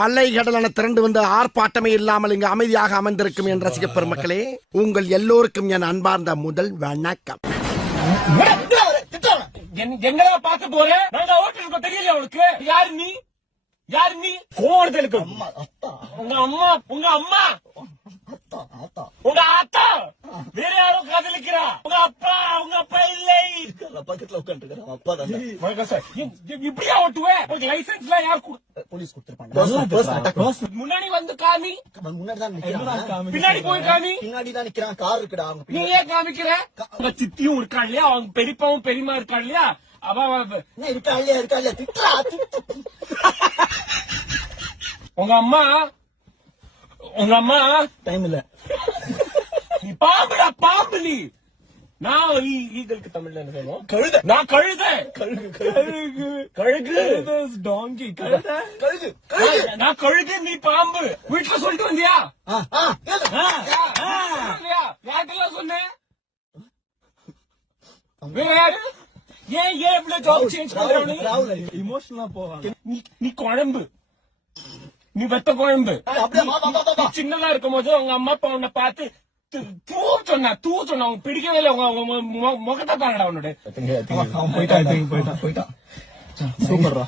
அலைகடலான திரண்டு வந்து ஆர்ப்பாட்டமே இல்லாமல் இங்கு அமைதியாக அமர்ந்திருக்கும் என் ரசிக பெருமக்களே, உங்கள் எல்லோருக்கும் என் அன்பார்ந்த முதல் வணக்கம். எங்களா பார்க்க போறேன். நாங்க ஓட்டு தெரியல அவளுக்கு. யாரு நீ? யாரு நீ? கோவணத்துக்கு உங்க அம்மா, உங்க அம்மா, உங்க ஆத்தா வேற யாரும் காதலிக்கிறா. உங்க அப்பா இல்லை. பக்கத்துல உட்காந்துருக்கேன். அப்பா தான் இப்படியா ஓட்டுவேன்? லைசன்ஸ் எல்லாம் யார் போலீஸ் கொடுத்துருப்பாங்க. முன்னாடி வந்து காமி. முன்னாடி தான் நிக்கிறான். பின்னாடி போய் காமி. பின்னாடி தான் நிக்கிறான். கார் இருக்குடா. அவங்க நீ ஏன் காமிக்கிற? உங்க சித்தியும் இருக்கா இல்லையா? அவங்க பெரியப்பாவும் பெரியமா இருக்கா இல்லையா? இருக்கா இல்லையா திட்டா. உங்க அம்மா டைம் இல்ல. நீ பாம்புடா, பாம்பு நீ. நான் ஈகளுக்கு தமிழ்ல என்ன சொல்லுவோம்? கழுத. நான் கழுத. கழுகு டாங்கி. கழுகு. நான் கழுகு, நீ பாம்பு. வீட்டுல சொல்லிட்டு வந்தியா? யாருக்கெல்லாம் சொன்னேன்? வேற யாரு? ஏன் இவ்வளவு ஜாப் சேஞ்ச் பண்ற? இமோஷனலா போவாங்க. நீ குழம்பு, நீ வெத்த குழம்பு. சின்னதா இருக்கும் போது உங்க அம்மா அப்பா உன்னை பார்த்து தூ சொன்னா அவங்க பிடிக்கவே இல்லை. உங்க முகத்தை பாருடா உன்னோட. போயிட்டான். சூப்பர்ரா.